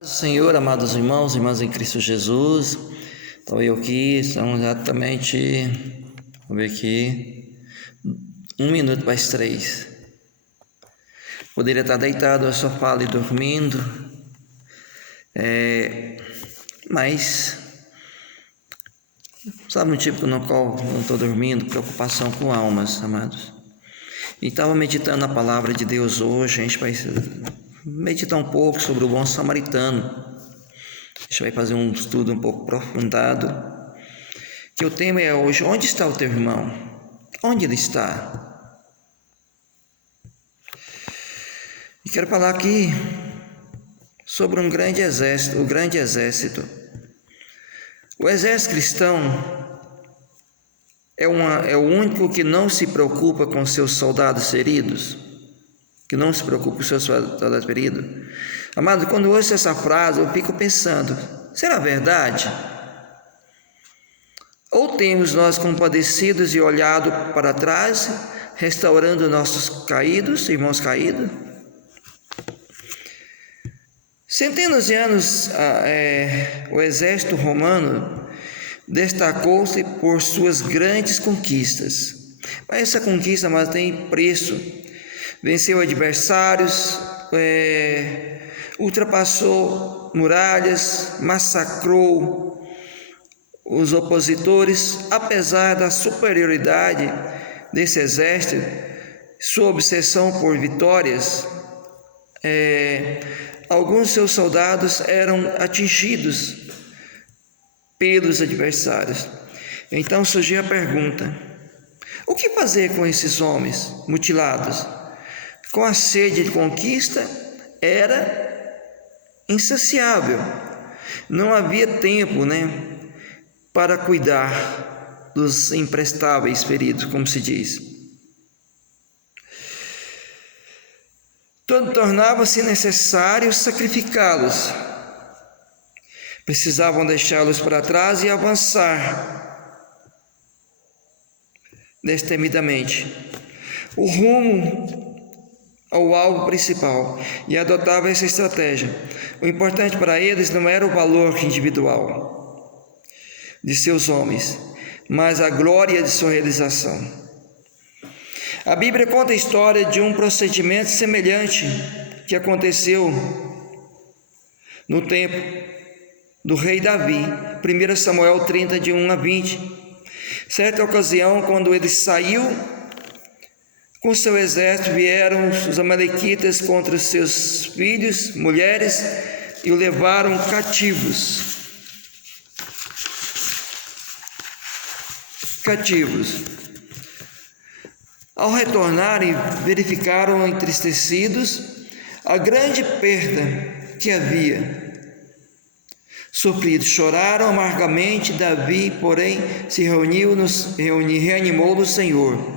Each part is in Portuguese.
Senhor, amados irmãos e irmãs em Cristo Jesus, estou eu aqui, são exatamente, vou ver aqui, 1 minuto para as 3. Poderia estar deitado no sofá ali dormindo, mas sabe um tipo no qual não estou dormindo? Preocupação com almas, amados. E estava meditando a palavra de Deus hoje. A gente vai meditar um pouco sobre o bom samaritano. A gente vai fazer um estudo um pouco aprofundado. Que o tema é hoje: onde está o teu irmão? Onde ele está? E quero falar aqui sobre um grande exército, o grande exército. O exército cristão é o único que não se preocupa com seus soldados feridos, que não se preocupa com seus soldados feridos. Amado, quando eu ouço essa frase, eu fico pensando: será verdade? Ou temos nós compadecidos e olhado para trás, restaurando nossos caídos, irmãos caídos? Centenas de anos, o exército romano destacou-se por suas grandes conquistas. Mas essa conquista tem preço. Venceu adversários, ultrapassou muralhas, massacrou os opositores. Apesar da superioridade desse exército, sua obsessão por vitórias, alguns de seus soldados eram atingidos pelos adversários. Então surgiu a pergunta: o que fazer com esses homens mutilados? Com a sede de conquista era insaciável. Não havia tempo, para cuidar dos imprestáveis feridos, como se diz. Tornava-se necessário sacrificá-los. Precisavam deixá-los para trás e avançar destemidamente o rumo ao alvo principal, e adotava essa estratégia. O importante para eles não era o valor individual de seus homens, mas a glória de sua realização. A Bíblia conta a história de um procedimento semelhante que aconteceu no tempo do rei Davi. 1 Samuel 30, de 1 a 20. Certa ocasião, quando ele saiu com seu exército, vieram os amalequitas contra os seus filhos, mulheres, e o levaram cativos. Ao retornarem, verificaram entristecidos a grande perda que havia sofrido. Choraram amargamente. Davi, porém, se reanimou no Senhor,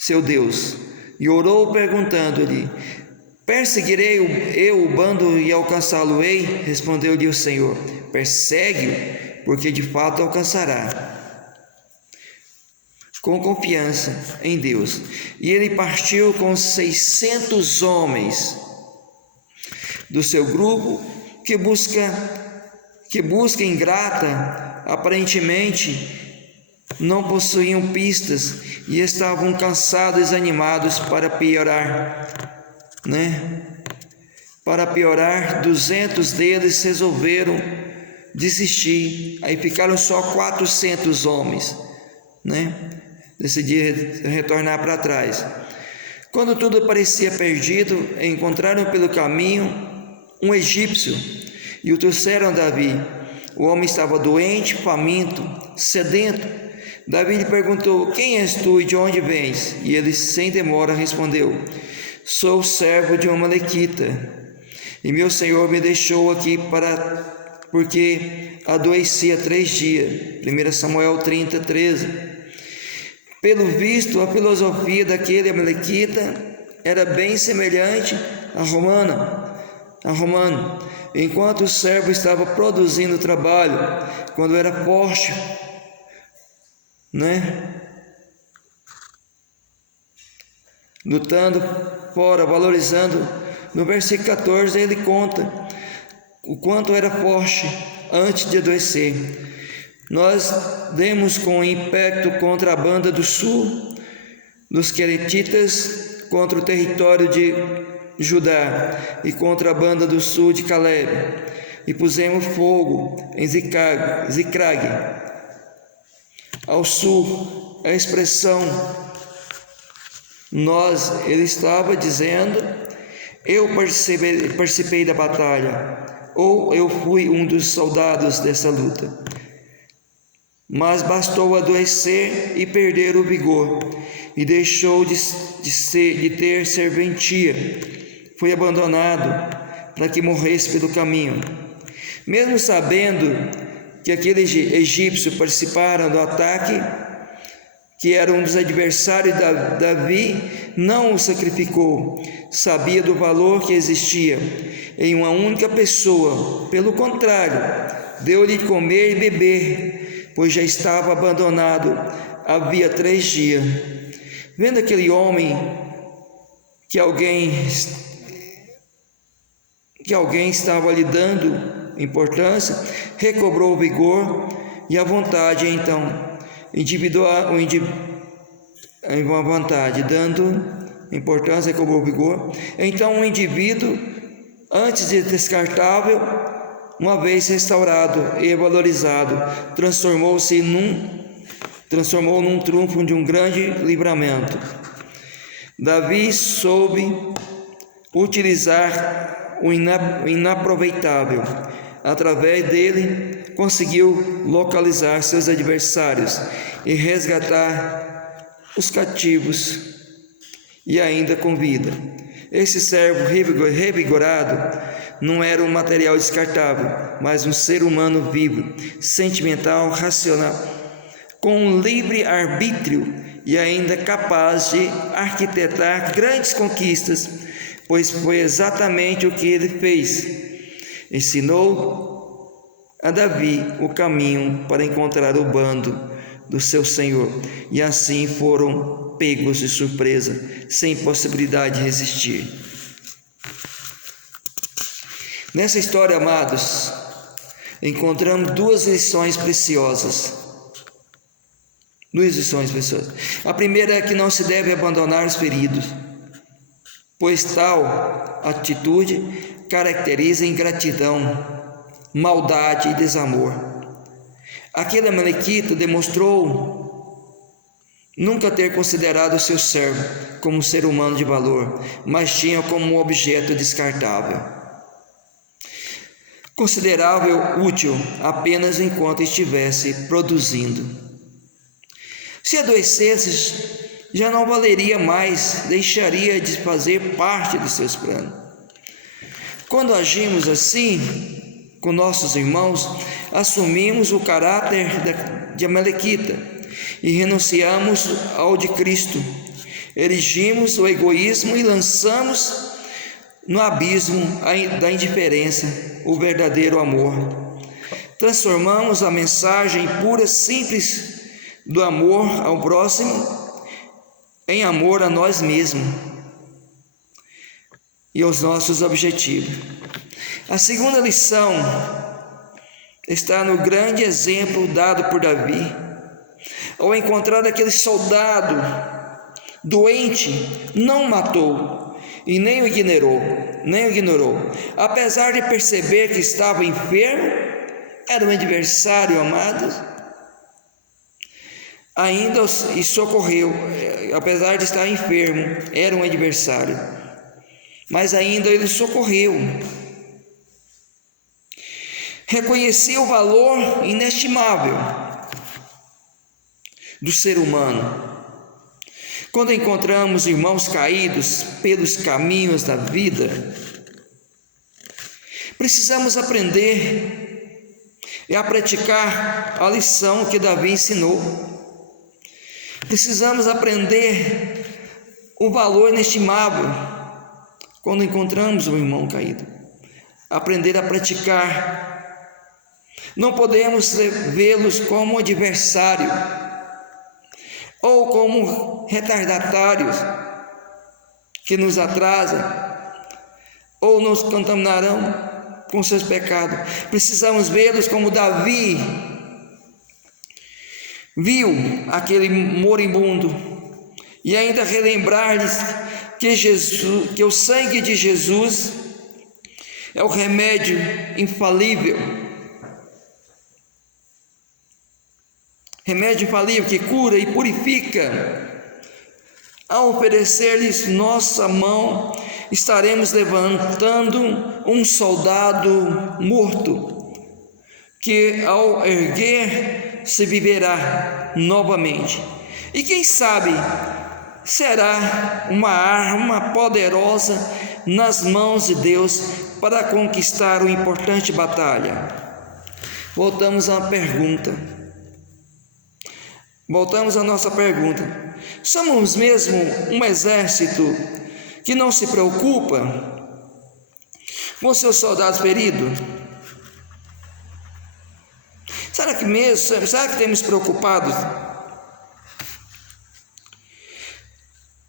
seu Deus, e orou perguntando-lhe: perseguirei eu o bando e alcançá-lo-ei? Respondeu-lhe o Senhor: persegue-o, porque de fato alcançará, com confiança em Deus. E ele partiu com 600 homens do seu grupo, que busca ingrata, aparentemente não possuíam pistas e estavam cansados e desanimados. Para piorar, 200 deles resolveram desistir. Aí ficaram só 400 homens, decidiram retornar para trás. Quando tudo parecia perdido, encontraram pelo caminho um egípcio e o trouxeram a Davi. O homem estava doente, faminto, sedento. Davi lhe perguntou: quem és tu e de onde vens? E ele sem demora respondeu: sou servo de uma amalequita, e meu senhor me deixou aqui porque adoeci há 3 dias. 1 Samuel 30, 13. Pelo visto, a filosofia daquele amalequita era bem semelhante à romano. Enquanto o servo estava produzindo trabalho, quando era forte, lutando fora, valorizando. No versículo 14 ele conta: o quanto era forte antes de adoecer. Nós demos com impacto contra a banda do sul, dos queretitas, contra o território de Judá e contra a banda do sul de Caleb, e pusemos fogo em Ziclag. Ao sul, a expressão nós, ele estava dizendo: eu participei da batalha, ou eu fui um dos soldados dessa luta. Mas bastou adoecer e perder o vigor, e deixou de ter serventia. Foi abandonado para que morresse pelo caminho. Mesmo sabendo que aqueles egípcios participaram do ataque, que era um dos adversários de Davi, não o sacrificou. Sabia do valor que existia em uma única pessoa. Pelo contrário, deu-lhe de comer e beber, pois já estava abandonado havia 3 dias. Vendo aquele homem que alguém estava lhe dando importância, recobrou o vigor e a vontade. Então, dando importância, recobrou o vigor. Então, o indivíduo, antes de descartável, uma vez restaurado e valorizado, transformou num trunfo de um grande livramento. Davi soube utilizar o inaproveitável. Através dele, conseguiu localizar seus adversários e resgatar os cativos, e ainda com vida. Esse servo revigorado não era um material descartável, mas um ser humano vivo, sentimental, racional, com um livre arbítrio e ainda capaz de arquitetar grandes conquistas, pois foi exatamente o que ele fez. Ensinou a Davi o caminho para encontrar o bando do seu Senhor, e assim foram pegos de surpresa, sem possibilidade de resistir. Nessa história, amados, encontramos duas lições preciosas. A primeira é que não se deve abandonar os feridos, pois tal atitude caracteriza ingratidão, maldade e desamor. Aquele amalequita demonstrou nunca ter considerado o seu servo como ser humano de valor, mas tinha como um objeto descartável, considerável útil apenas enquanto estivesse produzindo. Se adoecesse, já não valeria mais, deixaria de fazer parte dos seus planos. Quando agimos assim com nossos irmãos, assumimos o caráter de amalequita e renunciamos ao de Cristo. Erigimos o egoísmo e lançamos no abismo da indiferença o verdadeiro amor. Transformamos a mensagem pura, simples do amor ao próximo em amor a nós mesmos e aos nossos objetivos. A segunda lição está no grande exemplo dado por Davi. Ao encontrar aquele soldado doente, não o matou e nem o ignorou. Apesar de perceber que estava enfermo, era um adversário, amados, ainda e socorreu. Apesar de estar enfermo, era um adversário, mas ainda ele socorreu. Reconhecia o valor inestimável do ser humano. Quando encontramos irmãos caídos pelos caminhos da vida, precisamos aprender a praticar a lição que Davi ensinou. Precisamos aprender o valor inestimável quando encontramos um irmão caído. Aprender a praticar. Não podemos vê-los como adversário ou como retardatários que nos atrasam ou nos contaminarão. com seus pecados. Precisamos vê-los como Davi viu aquele moribundo, e ainda relembrar-lhes que o sangue de Jesus é o remédio infalível, que cura e purifica. Ao oferecer-lhes nossa mão, estaremos levantando um soldado morto, que ao erguer se viverá novamente. E quem sabe será uma arma poderosa nas mãos de Deus para conquistar uma importante batalha. Voltamos à nossa pergunta. Somos mesmo um exército que não se preocupa com seus soldados feridos? Será que temos preocupados?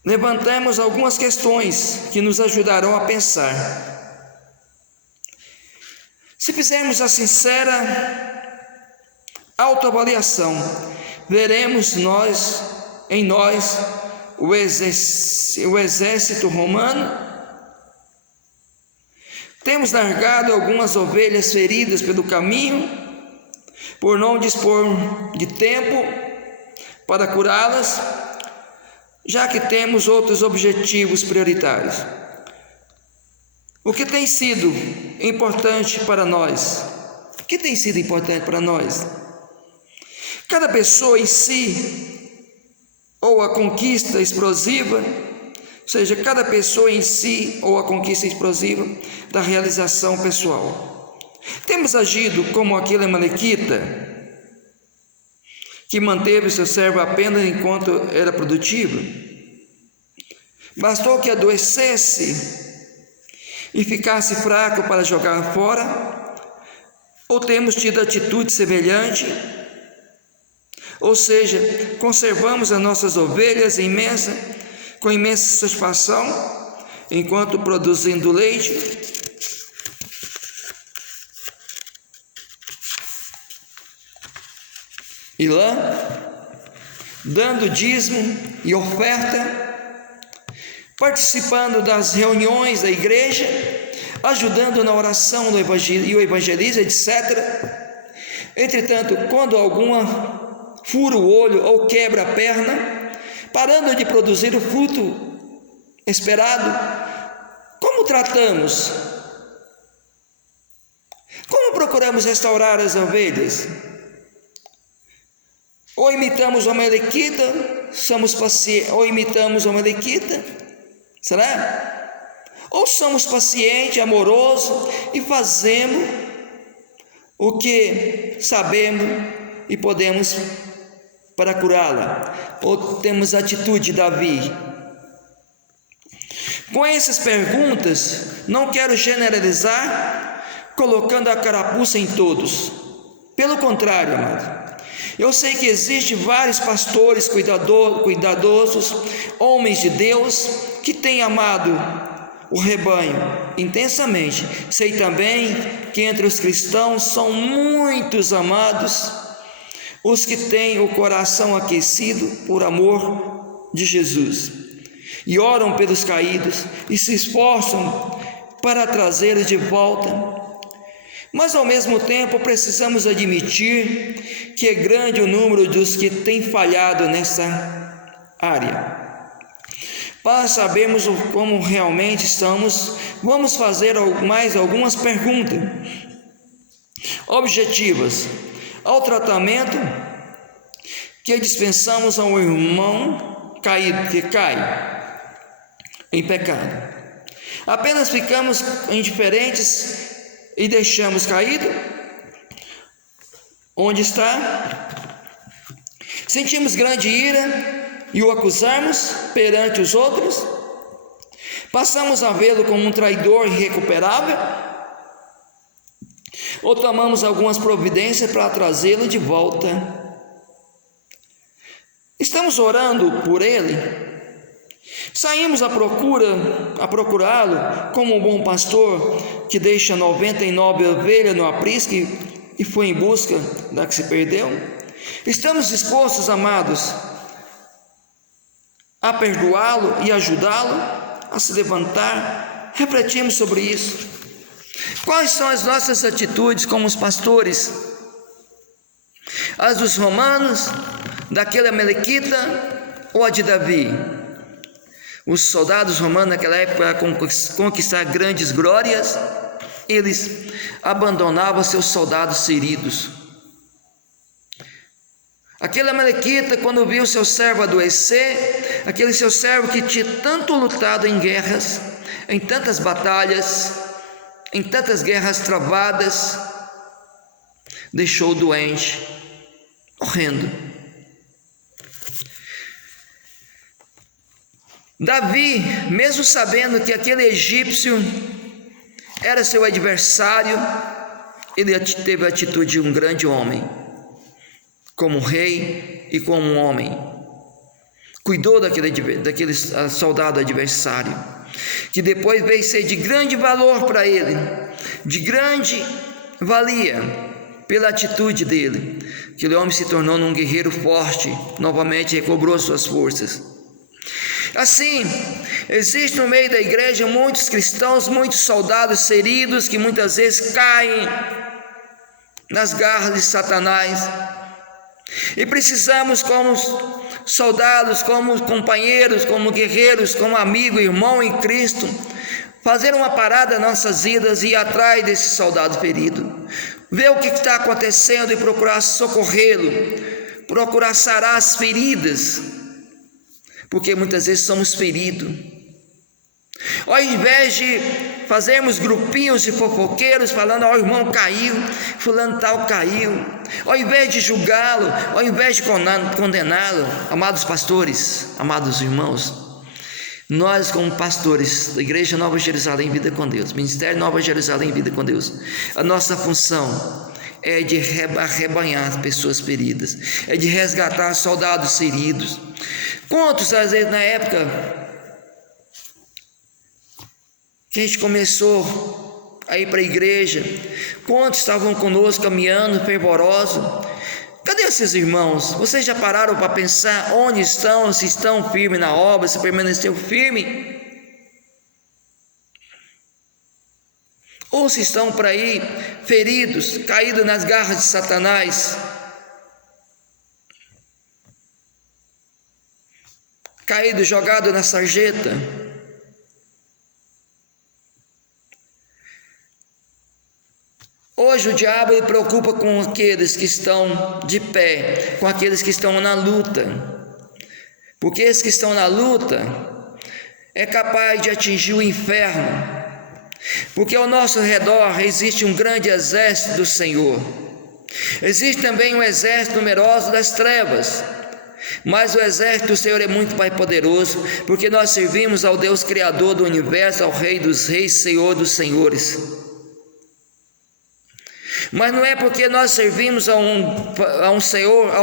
Levantamos algumas questões que nos ajudarão a pensar. Se fizermos a sincera autoavaliação, veremos em nós o exército romano. Temos largado algumas ovelhas feridas pelo caminho, por não dispor de tempo para curá-las, já que temos outros objetivos prioritários. O que tem sido importante para nós? Cada pessoa em si, ou a conquista explosiva da realização pessoal. Temos agido como aquele amalequita que manteve seu servo apenas enquanto era produtivo? Bastou que adoecesse e ficasse fraco para jogar fora? Ou temos tido atitude semelhante? Ou seja, conservamos as nossas ovelhas com imensa satisfação, enquanto produzindo leite, e lã, dando dízimo e oferta, participando das reuniões da igreja, ajudando na oração e o evangelismo, etc. Entretanto, quando alguma fura o olho ou quebra a perna, parando de produzir o fruto esperado, como tratamos? Como procuramos restaurar as ovelhas? Ou imitamos o amalequita, será? Ou somos pacientes, amorosos e fazemos o que sabemos e podemos para curá-la? Ou temos a atitude de Davi? Com essas perguntas, não quero generalizar, colocando a carapuça em todos. Pelo contrário, amado, eu sei que existem vários pastores cuidadosos, homens de Deus, que têm amado o rebanho intensamente. Sei também que entre os cristãos são muitos amados os que têm o coração aquecido por amor de Jesus, e oram pelos caídos e se esforçam para trazê-los de volta. Mas ao mesmo tempo precisamos admitir que é grande o número dos que têm falhado nessa área. Para sabermos como realmente estamos, vamos fazer mais algumas perguntas objetivas ao tratamento que dispensamos ao irmão caído, que cai em pecado. Apenas ficamos indiferentes e deixamos caído onde está? Sentimos grande ira e o acusamos perante os outros? Passamos a vê-lo como um traidor irrecuperável? Ou tomamos algumas providências para trazê-lo de volta? Estamos orando por ele? Saímos a procurá-lo como um bom pastor que deixa 99 ovelhas no aprisco e foi em busca da que se perdeu? Estamos dispostos, amados, a perdoá-lo e ajudá-lo a se levantar? Refletimos sobre isso. Quais são as nossas atitudes como os pastores? As dos romanos, daquele amalequita ou a de Davi? Os soldados romanos naquela época, para conquistar grandes glórias, eles abandonavam seus soldados feridos. Aquele amalequita, quando viu seu servo adoecer, aquele seu servo que tinha tanto lutado em guerras, em tantas batalhas, em tantas guerras travadas, deixou doente, morrendo. Davi, mesmo sabendo que aquele egípcio era seu adversário, ele teve a atitude de um grande homem, como rei e como um homem. Cuidou daquele soldado adversário, que depois veio ser de grande valor para ele, de grande valia, pela atitude dele. Aquele homem se tornou um guerreiro forte, novamente recobrou suas forças. Assim, existe no meio da igreja muitos cristãos, muitos soldados feridos, que muitas vezes caem nas garras de Satanás, e precisamos, como soldados, como companheiros, como guerreiros, como amigo, irmão em Cristo, fazer uma parada nas nossas vidas e ir atrás desse soldado ferido, ver o que está acontecendo e procurar socorrê-lo, procurar sarar as feridas, porque muitas vezes somos feridos. Ao invés de fazermos grupinhos de fofoqueiros falando: ó, o irmão caiu, fulano tal caiu, ao invés de julgá-lo, ao invés de condená-lo, amados pastores, amados irmãos, nós como pastores da Igreja Nova Jerusalém Vida com Deus, Ministério Nova Jerusalém Vida com Deus, a nossa função é de arrebanhar as pessoas feridas, é de resgatar soldados feridos. Quantos, às vezes, na época que a gente começou a ir para a igreja, quantos estavam conosco caminhando, fervorosos? Cadê esses irmãos? Vocês já pararam para pensar onde estão? Se estão firmes na obra, se permaneceram firmes? Ou se estão por aí feridos, caídos nas garras de Satanás, caídos, jogados na sarjeta? Hoje o diabo ele preocupa com aqueles que estão de pé, com aqueles que estão na luta, porque esses que estão na luta é capaz de atingir o inferno, porque ao nosso redor existe um grande exército do Senhor, existe também um exército numeroso das trevas, mas o exército do Senhor é muito mais poderoso, porque nós servimos ao Deus Criador do universo, ao Rei dos Reis, Senhor dos Senhores. Mas não é porque nós servimos ao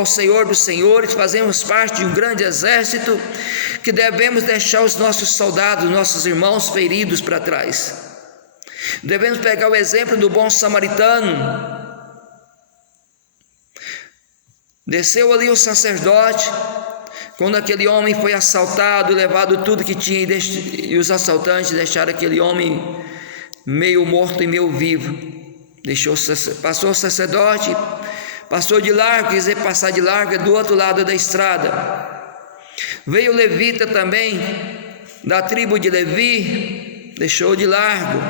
Senhor dos Senhores, fazemos parte de um grande exército, que devemos deixar os nossos soldados, nossos irmãos feridos para trás. Devemos pegar o exemplo do bom samaritano. Desceu ali o sacerdote, quando aquele homem foi assaltado, levado tudo que tinha, e os assaltantes deixaram aquele homem meio morto e meio vivo. Passou o sacerdote, passou de largo, quer dizer, passar de largo do outro lado da estrada. Veio o levita também, da tribo de Levi, deixou de largo.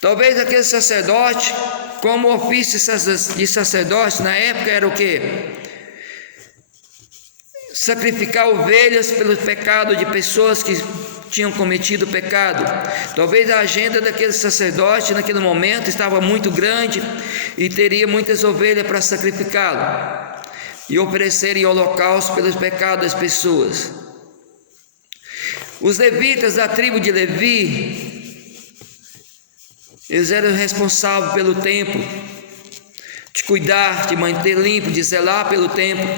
Talvez aquele sacerdote, como ofício de sacerdote na época era o quê? Sacrificar ovelhas pelo pecado de pessoas que tinham cometido pecado. Talvez a agenda daquele sacerdote naquele momento estava muito grande e teria muitas ovelhas para sacrificá-lo e oferecer em holocausto pelos pecados das pessoas. Os levitas da tribo de Levi, eles eram responsáveis pelo templo, de cuidar, de manter limpo, de zelar pelo templo.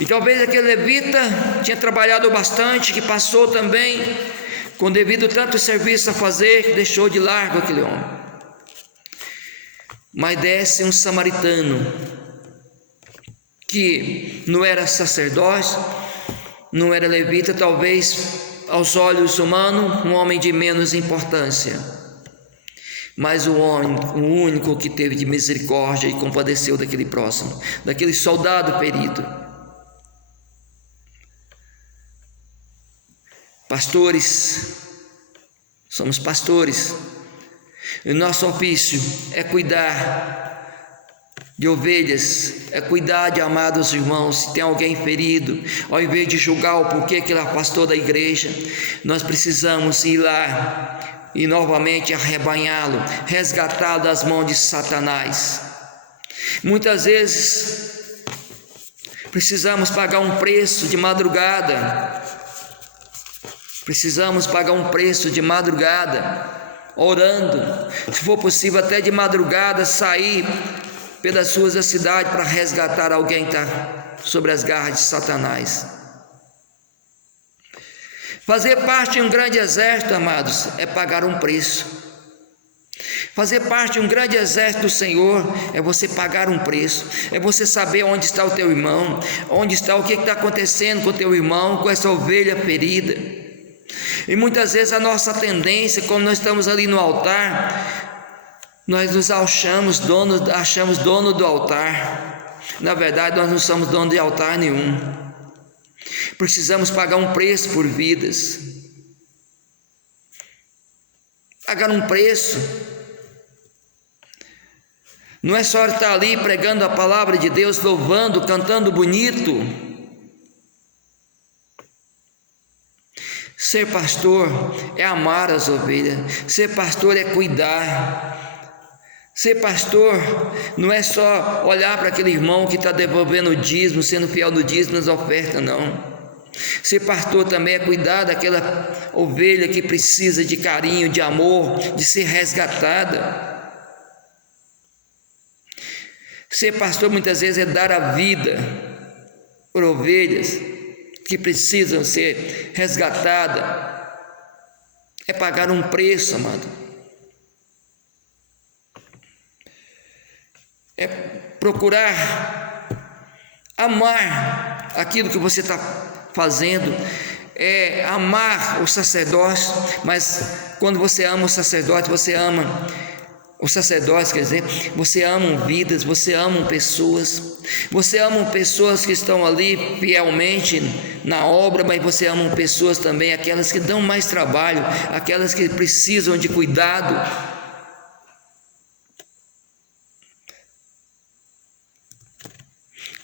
E talvez aquele levita tinha trabalhado bastante, que passou também com devido tanto serviço a fazer, deixou de largo aquele homem. Mas desce um samaritano, que não era sacerdote, não era levita, talvez aos olhos humanos, um homem de menos importância, mas o único que teve de misericórdia e compadeceu daquele próximo, daquele soldado ferido. Pastores, somos pastores, e o nosso ofício é cuidar de ovelhas, é cuidar de amados irmãos. Se tem alguém ferido, ao invés de julgar o porquê que ele afastou da igreja, nós precisamos ir lá e novamente arrebanhá-lo, resgatá-lo das mãos de Satanás. Muitas vezes precisamos pagar um preço de madrugada, precisamos pagar um preço de madrugada, orando, se for possível até de madrugada sair pelas ruas da cidade para resgatar alguém que está sobre as garras de Satanás. Fazer parte de um grande exército, amados, é pagar um preço. Fazer parte de um grande exército do Senhor é você pagar um preço, é você saber onde está o teu irmão, onde está, o que está acontecendo com o teu irmão, com essa ovelha ferida. E muitas vezes a nossa tendência, como nós estamos ali no altar, nós nos achamos dono do altar. Na verdade, nós não somos dono de altar nenhum. Precisamos pagar um preço por vidas. Pagar um preço. Não é só estar ali pregando a palavra de Deus, louvando, cantando bonito. Ser pastor é amar as ovelhas. Ser pastor é cuidar. Ser pastor não é só olhar para aquele irmão que está devolvendo o dízimo, sendo fiel no dízimo, nas ofertas, não. Ser pastor também é cuidar daquela ovelha que precisa de carinho, de amor, de ser resgatada. Ser pastor muitas vezes é dar a vida por ovelhas que precisam ser resgatadas. É pagar um preço, amado. É procurar amar aquilo que você está fazendo, é amar o sacerdócio. Mas quando você ama o sacerdote, você ama o sacerdócio, quer dizer, você ama vidas, você ama pessoas, você ama pessoas que estão ali fielmente na obra, mas você ama pessoas também, aquelas que dão mais trabalho, aquelas que precisam de cuidado.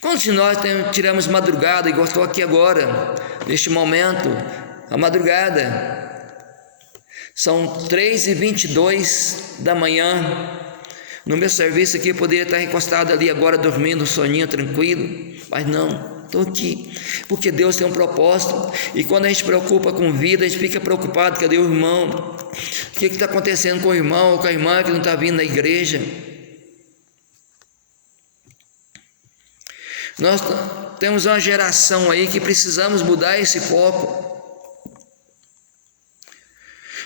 Quantos de nós tiramos madrugada, igual estou aqui agora, neste momento, a madrugada, são 3h22 da manhã, no meu serviço aqui eu poderia estar encostado ali agora, dormindo um soninho tranquilo, mas não, estou aqui, porque Deus tem um propósito, e quando a gente se preocupa com vida, a gente fica preocupado, cadê o irmão? O que está acontecendo com o irmão ou com a irmã que não está vindo na igreja? Nós temos uma geração aí que precisamos mudar esse foco.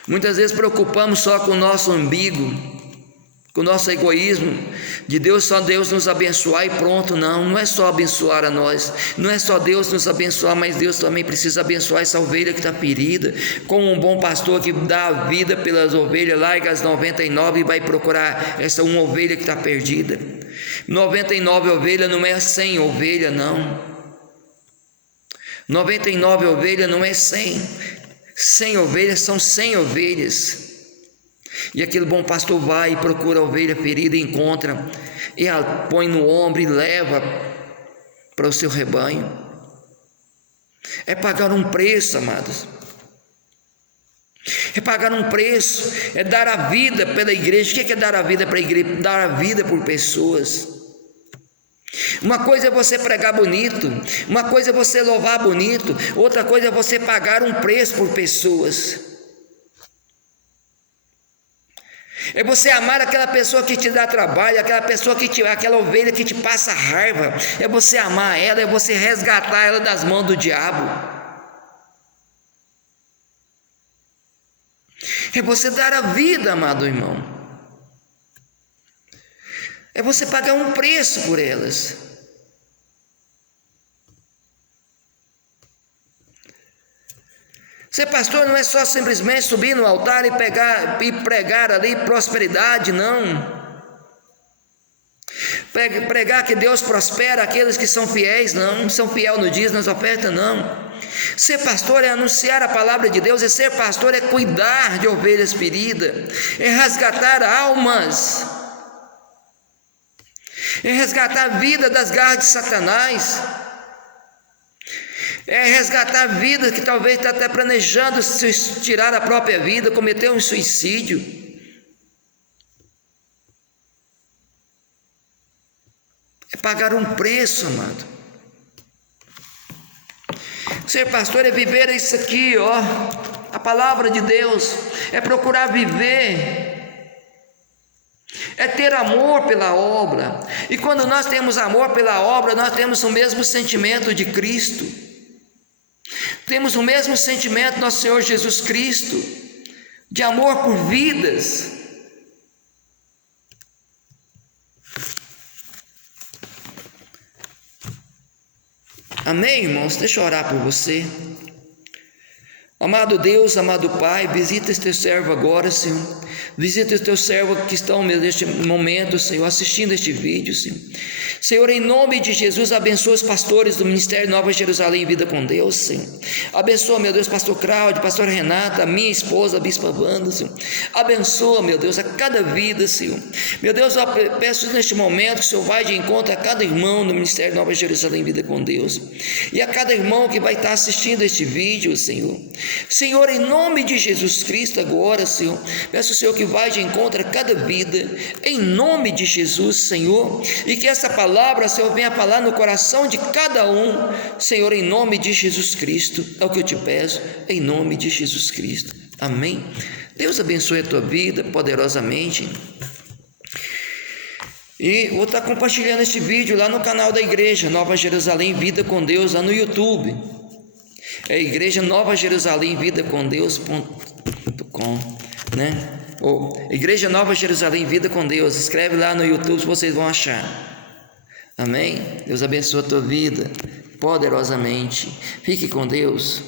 Muitas vezes preocupamos só com o nosso umbigo, com o nosso egoísmo, de Deus, só Deus nos abençoar e pronto. Não é só abençoar a nós, não é só Deus nos abençoar, mas Deus também precisa abençoar essa ovelha que está ferida, como um bom pastor que dá a vida pelas ovelhas, larga as 99 e vai procurar essa uma ovelha que está perdida. 99 ovelhas não é 100 ovelhas, não. 99 ovelhas não é 100. 100 ovelhas são 100 ovelhas. E aquele bom pastor vai e procura a ovelha ferida e encontra, e a põe no ombro e leva para o seu rebanho. É pagar um preço, amados. É pagar um preço, é dar a vida pela igreja. O que é dar a vida para a igreja? Dar a vida por pessoas. Uma coisa é você pregar bonito, uma coisa é você louvar bonito, outra coisa é você pagar um preço por pessoas. É você amar aquela pessoa que te dá trabalho, aquela ovelha que te passa raiva. É você amar ela, é você resgatar ela das mãos do diabo. É você dar a vida, amado irmão. É você pagar um preço por elas. Ser pastor não é só simplesmente subir no altar e pregar ali prosperidade, não. Pregar que Deus prospera aqueles que são fiéis, não são fiéis no dízimo, nas ofertas, não. Ser pastor é anunciar a palavra de Deus, e ser pastor é cuidar de ovelhas feridas, é resgatar almas, é resgatar a vida das garras de Satanás, é resgatar vidas que talvez está até planejando tirar a própria vida, cometer um suicídio. É pagar um preço, amado. Ser pastor é viver isso aqui, ó, a palavra de Deus, é procurar viver, é ter amor pela obra. E quando nós temos amor pela obra, nós temos o mesmo sentimento de Cristo. Temos o mesmo sentimento do nosso Senhor Jesus Cristo, de amor por vidas. Amém, irmãos? Deixa eu orar por você. Amado Deus, amado Pai, visita este teu servo agora, Senhor. Visita os teus servos que estão neste momento, Senhor, assistindo este vídeo, Senhor. Senhor, em nome de Jesus, abençoa os pastores do Ministério Nova Jerusalém Vida com Deus, Senhor. Abençoa, meu Deus, pastor Cláudio, pastor Renata, minha esposa, a bispa Wanda, Senhor. Abençoa, meu Deus, a cada vida, Senhor. Meu Deus, eu peço neste momento que o Senhor vai de encontro a cada irmão do Ministério Nova Jerusalém Vida com Deus. E a cada irmão que vai estar assistindo este vídeo, Senhor. Senhor, em nome de Jesus Cristo agora, Senhor, peço, Senhor, que vai de encontro a cada vida, em nome de Jesus, Senhor, e que essa palavra, Senhor, venha falar no coração de cada um, Senhor, em nome de Jesus Cristo, é o que eu te peço, em nome de Jesus Cristo, amém. Deus abençoe a tua vida poderosamente. E vou estar compartilhando este vídeo lá no canal da Igreja Nova Jerusalém Vida com Deus, lá no YouTube. É a Igreja Nova Jerusalém Vida com Deus.com, né? Ou Igreja Nova Jerusalém Vida com Deus. Escreve lá no YouTube, vocês vão achar. Amém? Deus abençoe a tua vida poderosamente. Fique com Deus.